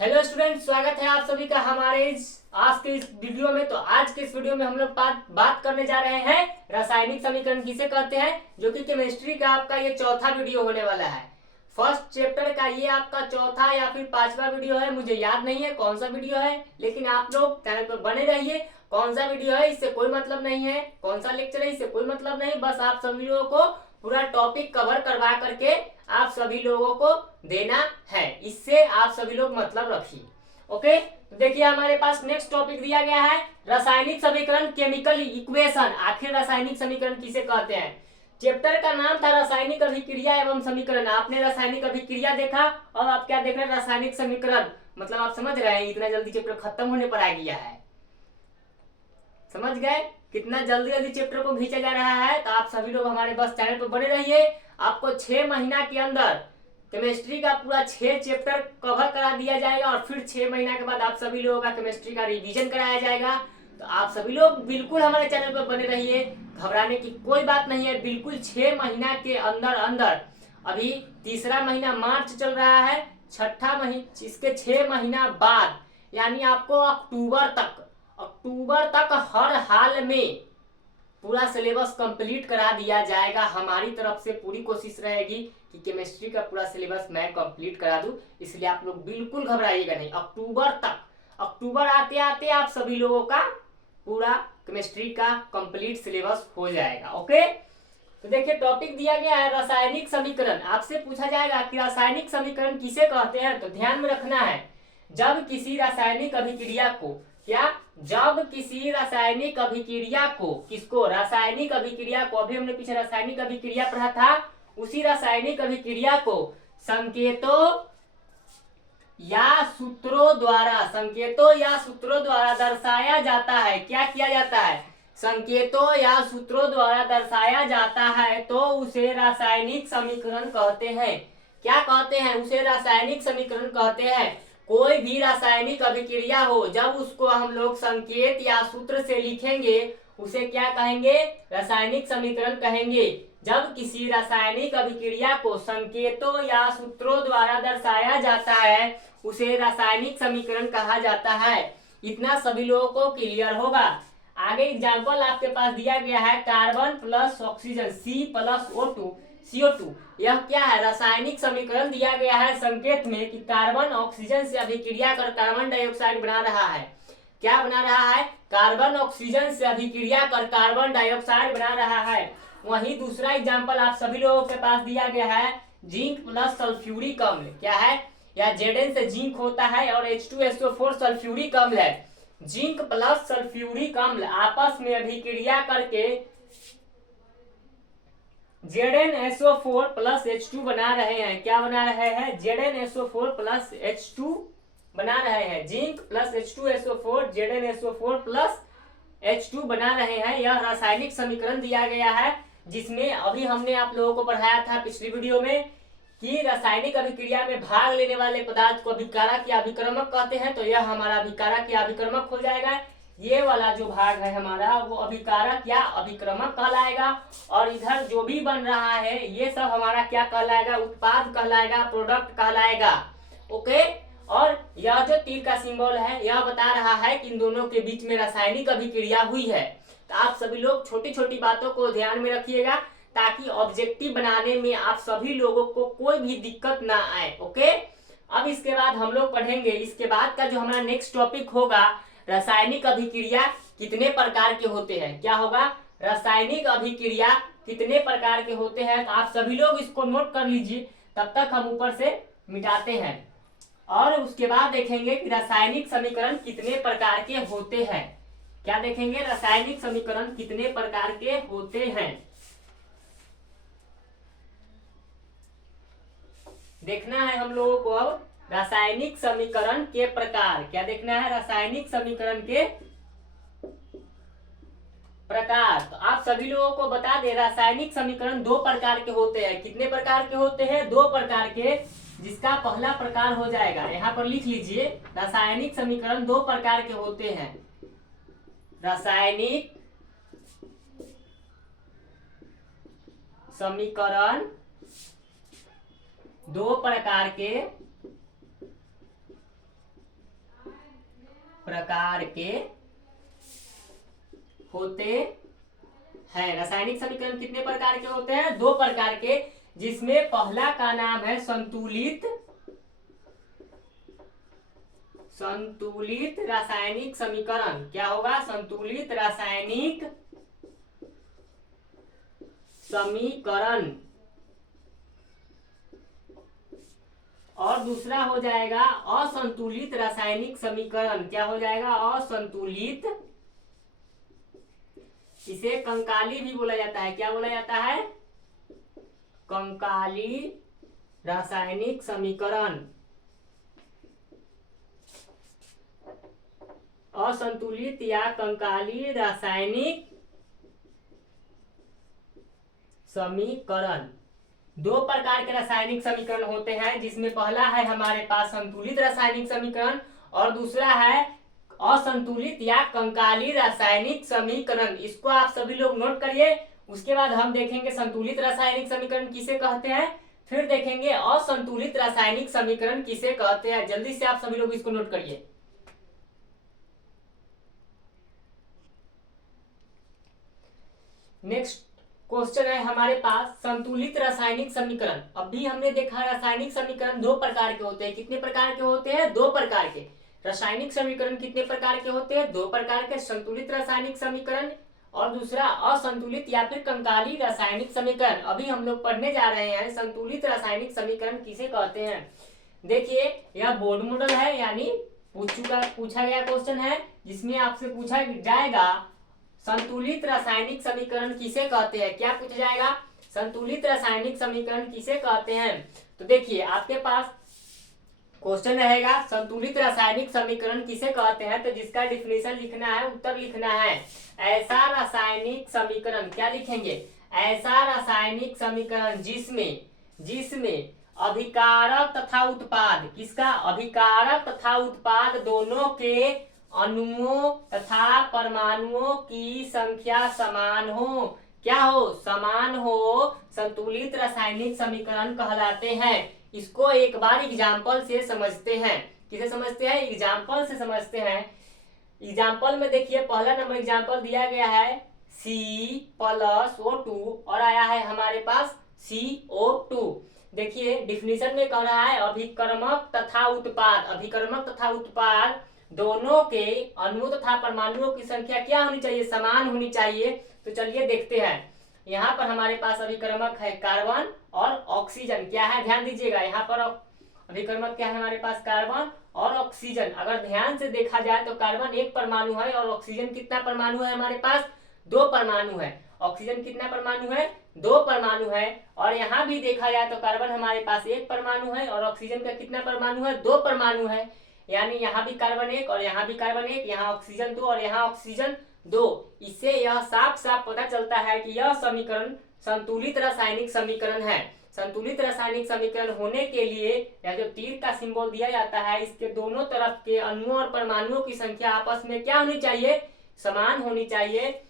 Hello student, स्वागत है आप सभी का हमारे आज के इस वीडियो में। तो आज के इस वीडियो में हम लोग बात करने जा रहे हैं रासायनिक समीकरण किसे कहते हैं, जो कि केमिस्ट्री का आपका ये चौथा वीडियो होने वाला है। फर्स्ट चैप्टर का ये आपका चौथा या फिर पांचवा वीडियो है, मुझे याद नहीं है कौन सा वीडियो है, लेकिन आप लोग चैनल पर बने रहिए। कौन सा वीडियो है इससे कोई मतलब नहीं है, कौन सा लेक्चर है इससे कोई मतलब नहीं, बस आप सभी लोगों को पूरा टॉपिक कवर करवा करके आप सभी लोगों को देना है। इससे आप सभी लोग मतलब रखिए। ओके, तो देखिए हमारे पास नेक्स्ट टॉपिक दिया गया है रासायनिक समीकरण, केमिकल इक्वेशन। आखिर रासायनिक समीकरण किसे कहते हैं। चैप्टर का नाम था रासायनिक अभिक्रिया एवं समीकरण। आपने रासायनिक अभिक्रिया देखा और आप क्या देख रहे हैं, रासायनिक समीकरण। मतलब आप समझ रहे हैं इतना जल्दी चैप्टर खत्म होने पर आ गया है। समझ गए कितना जल्दी जल्दी चैप्टर को खींचा जा रहा है। तो आप सभी लोग हमारे बस चैनल पर बने रहिए। आपको 6 महीना के अंदर केमिस्ट्री का पूरा 6 चैप्टर कवर करा दिया जाएगा और फिर 6 महीना के बाद आप सभी लोगों का केमिस्ट्री का रिवीजन कराया जाएगा। तो आप सभी लोग बिल्कुल हमारे चैनल पर बने रहिए, घबराने की कोई बात नहीं है। बिल्कुल 6 महीना के अंदर अंदर, अभी तीसरा महीना मार्च चल रहा है, छठा महीना, इसके 6 महीना बाद यानी आपको अक्टूबर तक हर हाल में पूरा सिलेबस कंप्लीट करा दिया जाएगा। हमारी तरफ से पूरी कोशिश रहेगी कि केमिस्ट्री का पूरा सिलेबस मैं कंप्लीट करा दूं, इसलिए आप लोग बिल्कुल घबराइएगा नहीं। अक्टूबर आते आते आप सभी लोगों का पूरा केमिस्ट्री का कंप्लीट सिलेबस हो जाएगा। ओके, तो देखिए टॉपिक दिया गया है रासायनिक समीकरण। आपसे पूछा जाएगा कि रासायनिक समीकरण किसे कहते हैं, तो ध्यान में रखना है जब किसी रासायनिक अभिक्रिया को जब किसी रासायनिक अभिक्रिया को रासायनिक अभिक्रिया को, अभी हमने पीछे रासायनिक अभिक्रिया पढ़ा था, उसी रासायनिक अभिक्रिया को संकेतों या सूत्रों द्वारा दर्शाया जाता है। क्या किया जाता है, संकेतों या सूत्रों द्वारा दर्शाया जाता है, तो उसे रासायनिक समीकरण कहते हैं। क्या कहते हैं, उसे रासायनिक समीकरण कहते हैं। कोई भी रासायनिक अभिक्रिया हो, जब उसको हम लोग संकेत या सूत्र से लिखेंगे उसे क्या कहेंगे, रासायनिक समीकरण कहेंगे। जब किसी रासायनिक अभिक्रिया को संकेतों या सूत्रों द्वारा दर्शाया जाता है उसे रासायनिक समीकरण कहा जाता है। इतना सभी लोगों को क्लियर होगा। आगे एग्जाम्पल आपके पास दिया गया है, कार्बन प्लस ऑक्सीजन CO2। यह क्या है, रासायनिक समीकरण दिया गया है संकेत में कि कार्बन ऑक्सीजन से अभिक्रिया कर कार्बन डाइऑक्साइड बना रहा है। क्या बना रहा है, कार्बन ऑक्सीजन से अभिक्रिया कर कार्बन डाइऑक्साइड बना रहा है। वहीं दूसरा एग्जाम्पल आप सभी लोगों के पास दिया गया है, जिंक प्लस सल्फ्यूरिक अम्ल। क्या है, या Zn से जिंक होता है और H2SO4 सल्फ्यूरिक अम्ल है। जिंक प्लस सल्फ्यूरिक अम्ल आपस में अभिक्रिया करके ZnSO4 प्लस H2 बना रहे हैं। क्या बना रहे हैं, ZnSO4 प्लस H2 बना रहे हैं। Zinc plus H2SO4 ZnSO4 plus H2 बना रहे हैं। यह रासायनिक समीकरण दिया गया है, जिसमें अभी हमने आप लोगों को पढ़ाया था पिछली वीडियो में कि रासायनिक अभिक्रिया में भाग लेने वाले पदार्थ को अभिकारक या अभिक्रमक कहते हैं। तो यह हमारा अभिकारक या अभिक्रमक हो जाएगा। ये वाला जो भाग है हमारा वो अभिकारक या अभिक्रमक कहलाएगा। और इधर जो भी बन रहा है ये सब हमारा क्या कहलाएगा, उत्पाद कहलाएगा, प्रोडक्ट कहलाएगा। ओके, और यह जो तीर का सिंबल है यह बता रहा है कि इन दोनों के बीच में रासायनिक अभिक्रिया हुई है। तो आप सभी लोग छोटी छोटी बातों को ध्यान में रखिएगा ताकि ऑब्जेक्टिव बनाने में आप सभी लोगों को कोई भी दिक्कत ना आए। ओके, अब इसके बाद हम लोग पढ़ेंगे, इसके बाद का जो हमारा नेक्स्ट टॉपिक होगा, रासायनिक अभिक्रिया कितने प्रकार के होते हैं। क्या होगा, रासायनिक अभिक्रिया कितने प्रकार के होते हैं। तो आप सभी लोग इसको नोट कर लीजिए, तब तक हम ऊपर से मिटाते हैं और उसके बाद देखेंगे कि रासायनिक समीकरण कितने प्रकार के होते हैं। क्या देखेंगे, रासायनिक समीकरण कितने प्रकार के होते हैं देखना है हम लोगों को। अब रासायनिक समीकरण के प्रकार क्या देखना है, रासायनिक समीकरण के प्रकार। तो आप सभी लोगों को बता दें, रासायनिक समीकरण 2 प्रकार के होते हैं। कितने प्रकार के होते हैं, 2 प्रकार के, जिसका पहला प्रकार हो जाएगा, यहाँ पर लिख लीजिए, रासायनिक समीकरण 2 प्रकार के होते हैं। रासायनिक समीकरण 2 प्रकार के प्रकार के होते हैं। रासायनिक समीकरण कितने प्रकार के होते हैं? 2 प्रकार के, जिसमें पहला का नाम है संतुलित रासायनिक समीकरण। क्या होगा? संतुलित रासायनिक समीकरण। और दूसरा हो जाएगा असंतुलित रासायनिक समीकरण। क्या हो जाएगा? असंतुलित। इसे कंकाली भी बोला जाता है। क्या बोला जाता है? कंकाली रासायनिक समीकरण। असंतुलित या कंकाली रासायनिक समीकरण। 2 प्रकार के रासायनिक समीकरण होते हैं, जिसमें पहला है हमारे पास संतुलित रासायनिक समीकरण और दूसरा है असंतुलित या कंकाली रासायनिक समीकरण। इसको आप सभी लोग नोट करिए। उसके बाद हम देखेंगे संतुलित रासायनिक समीकरण किसे कहते हैं, फिर देखेंगे असंतुलित रासायनिक समीकरण किसे कहते हैं। जल्दी से आप सभी लोग इसको नोट करिए। नेक्स्ट क्वेश्चन है हमारे पास संतुलित रासायनिक समीकरण। अभी हमने देखा रासायनिक समीकरण 2 प्रकार के होते हैं। कितने प्रकार के होते हैं? 2 प्रकार के। रासायनिक समीकरण कितने प्रकार के होते हैं? 2 प्रकार के। संतुलित रासायनिक समीकरण और दूसरा असंतुलित या फिर कंकाली रासायनिक समीकरण। अभी हम लोग पढ़ने जा रहे हैं संतुलित रासायनिक समीकरण किसे कहते हैं। देखिए, यह बोर्ड मॉडल है, यानी पूछा गया क्वेश्चन है, जिसमें आपसे पूछा जाएगा संतुलित रासायनिक समीकरण किसे कहते हैं। क्या पूछा जाएगा? संतुलित रासायनिक समीकरण किसे कहते हैं। तो देखिए, आपके पास क्वेश्चन रहेगा संतुलित रासायनिक समीकरण किसे कहते हैं, तो जिसका डिफिनेशन लिखना है, उत्तर लिखना है। ऐसा रासायनिक समीकरण, क्या लिखेंगे? ऐसा रासायनिक समीकरण जिसमें अभिकारक तथा उत्पाद, किसका? अभिकारक तथा उत्पाद दोनों के अणुओं तथा परमाणुओं की संख्या समान हो। क्या हो? समान हो। संतुलित रासायनिक समीकरण कहलाते हैं। इसको एक बार एग्जाम्पल से समझते हैं। किसे समझते हैं? एग्जाम्पल से समझते हैं। एग्जाम्पल में देखिए, पहला नंबर एग्जाम्पल दिया गया है C+O2 और आया है हमारे पास CO2। देखिए, डिफिनीशन में कह रहा है अभिकर्मक तथा उत्पाद दोनों के अणुओं तथा परमाणुओं की संख्या क्या होनी चाहिए? समान होनी चाहिए। तो चलिए देखते हैं। यहाँ पर हमारे पास अभिकर्मक है कार्बन और ऑक्सीजन। क्या है? ध्यान दीजिएगा, यहाँ पर अभिकर्मक क्या है हमारे पास? कार्बन और ऑक्सीजन। अगर ध्यान से देखा जाए तो कार्बन 1 परमाणु है और ऑक्सीजन कितना परमाणु है हमारे पास? 2 परमाणु है। ऑक्सीजन कितना परमाणु है? 2 परमाणु है। और यहाँ भी देखा जाए तो कार्बन हमारे पास 1 परमाणु है और ऑक्सीजन का कितना परमाणु है? 2 परमाणु है। यानी यहाँ भी कार्बन 1 और यहाँ भी कार्बन 1, यहाँ ऑक्सीजन 2 और यहाँ ऑक्सीजन 2। इससे यह साफ साफ पता चलता है कि यह समीकरण संतुलित रासायनिक समीकरण है। संतुलित रासायनिक समीकरण होने के लिए यह जो तीर का सिंबल दिया जाता है, इसके दोनों तरफ के अणुओं और परमाणुओं की संख्या आपस में क्या होनी चाहिए? समान होनी चाहिए।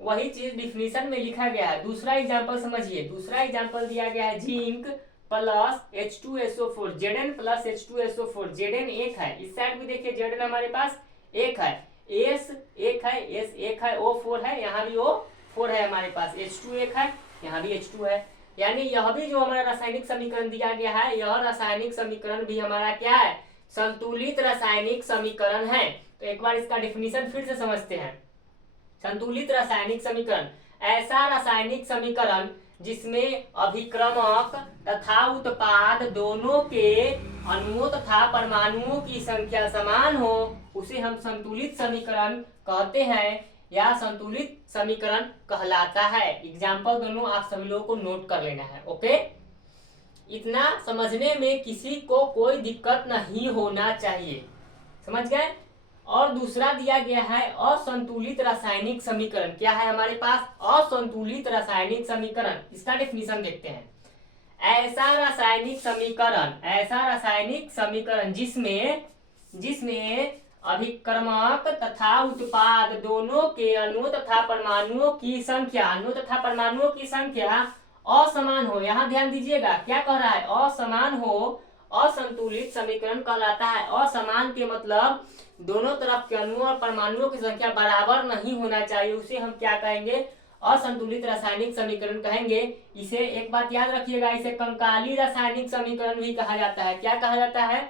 वही चीज डिफिनीशन में लिखा गया है। दूसरा एग्जाम्पल समझिए। दूसरा एग्जाम्पल दिया गया है zinc plus H2SO4, Zn plus H2SO4। Zn 1 है। इस साइड भी देखिए, Zn हमारे पास 1 है, S 1 है, S 1 है, O 4 है, यहाँ भी O 4 है हमारे पास, H2 1 है, यहाँ भी H2 है। यानी यह भी जो हमारा रासायनिक समीकरण दिया गया है, यह रासायनिक समीकरण भी हमारा क्या है? संतुलित रासायनिक समीकरण है। तो एक बार इसका डिफिनीशन फिर से समझते हैं। संतुलित रासायनिक समीकरण, ऐसा रासायनिक समीकरण जिसमें अभिक्रमक तथा उत्पाद दोनों के अणुओं तथा परमाणुओं की संख्या समान हो, उसे हम संतुलित समीकरण कहते हैं या संतुलित समीकरण कहलाता है। एग्जाम्पल दोनों आप सभी लोगों को नोट कर लेना है। ओके, इतना समझने में किसी को कोई दिक्कत नहीं होना चाहिए। समझ गए? और दूसरा दिया गया है असंतुलित रासायनिक समीकरण। क्या है हमारे पास? असंतुलित रासायनिक समीकरण। इसका डेफिनेशन देखते हैं। ऐसा रासायनिक समीकरण जिसमें अभिक्रमक तथा उत्पाद दोनों के अणुओं तथा परमाणुओं की संख्या असमान हो। यहाँ ध्यान दीजिएगा, क्या कह रहा है? असमान हो असंतुलित समीकरण कहलाता है। असमान के मतलब दोनों तरफ के अणुओं और परमाणुओं की संख्या बराबर नहीं होना चाहिए, उसे हम क्या कहेंगे? असंतुलित रासायनिक समीकरण कहेंगे। इसे एक बात याद रखिएगा, इसे कंकाली रासायनिक समीकरण भी कहा जाता है। क्या कहा जाता है?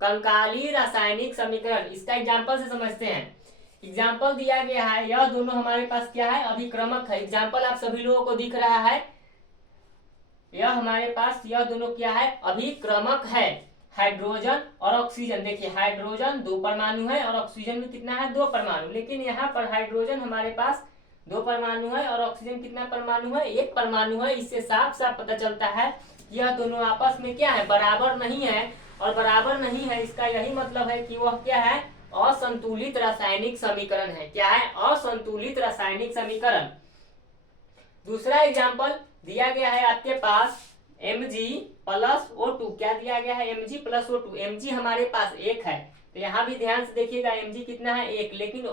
कंकाली रासायनिक समीकरण। इसका एग्जाम्पल से समझते हैं। एग्जाम्पल दिया गया है, यह दोनों हमारे पास क्या है? अभिक्रमक है। एग्जाम्पल आप सभी लोगों को दिख रहा है, यह हमारे पास यह दोनों क्या है? अभिक्रमक है। हाइड्रोजन और ऑक्सीजन, देखिए हाइड्रोजन 2 परमाणु है और ऑक्सीजन में कितना है? 2 परमाणु। लेकिन यहाँ पर हाइड्रोजन हमारे पास 2 परमाणु है और ऑक्सीजन कितना परमाणु है? 1 परमाणु है। इससे साफ साफ पता चलता है यह दोनों आपस में क्या है? बराबर नहीं है। और बराबर नहीं है इसका यही मतलब है कि वह क्या है? असंतुलित रासायनिक समीकरण है। क्या है? असंतुलित रासायनिक समीकरण। दूसरा एग्जाम्पल दिया गया है आपके पास Mg+O2। क्या दिया गया है? Mg+O2। Mg हमारे पास 1 है, तो यहाँ भी ध्यान से देखिएगा Mg कितना है? 1। लेकिन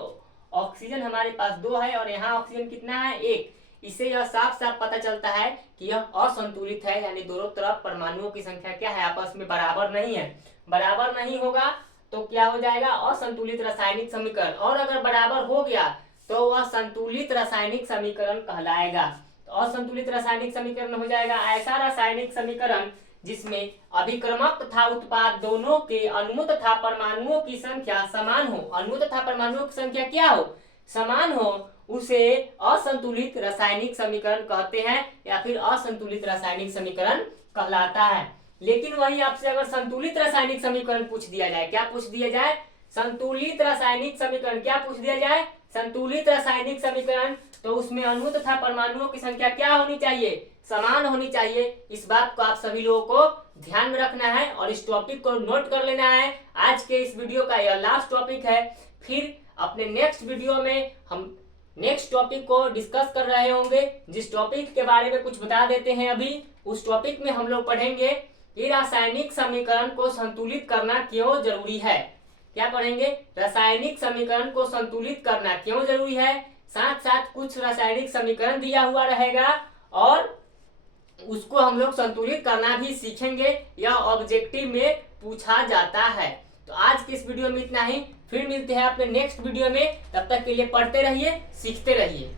ऑक्सीजन हमारे पास 2 है और यहाँ ऑक्सीजन कितना है? 1। इससे यह साफ साफ पता चलता है कि यह असंतुलित है, यानी दोनों तरफ परमाणुओं की संख्या क्या है? आपस में बराबर नहीं है। बराबर नहीं होगा तो क्या हो जाएगा? असंतुलित रासायनिक समीकरण। और अगर बराबर हो गया तो वह संतुलित रासायनिक समीकरण कहलाएगा। तो असंतुलित रासायनिक समीकरण हो जाएगा ऐसा रासायनिक समीकरण जिसमें अभिक्रमक तथा उत्पाद दोनों के अणुओं तथा परमाणुओं की संख्या समान हो। अणुओं तथा परमाणुओं की संख्या क्या हो? समान हो। उसे असंतुलित रासायनिक समीकरण कहते हैं या फिर असंतुलित रासायनिक समीकरण कहलाता है। लेकिन वही आपसे अगर संतुलित रासायनिक समीकरण पूछ दिया जाए, क्या पूछ दिया जाए? संतुलित रासायनिक समीकरण। क्या पूछ दिया जाए? संतुलित रासायनिक समीकरण। तो उसमें अणु तथा परमाणुओं की संख्या क्या होनी चाहिए? समान होनी चाहिए। इस बात को आप सभी लोगों को ध्यान में रखना है और इस टॉपिक को नोट कर लेना है। आज के इस वीडियो का यह लास्ट टॉपिक है। फिर अपने नेक्स्ट वीडियो में हम नेक्स्ट टॉपिक को डिस्कस कर रहे होंगे। जिस टॉपिक के बारे में कुछ बता देते हैं अभी, उस टॉपिक में हम लोग पढ़ेंगे कि रासायनिक समीकरण को संतुलित करना क्यों जरूरी है। क्या पढ़ेंगे? रासायनिक समीकरण को संतुलित करना क्यों जरूरी है। साथ साथ कुछ रासायनिक समीकरण दिया हुआ रहेगा और उसको हम लोग संतुलित करना भी सीखेंगे। यह ऑब्जेक्टिव में पूछा जाता है। तो आज के इस वीडियो में इतना ही। फिर मिलते हैं अपने नेक्स्ट वीडियो में। तब तक के लिए पढ़ते रहिए, सीखते रहिए।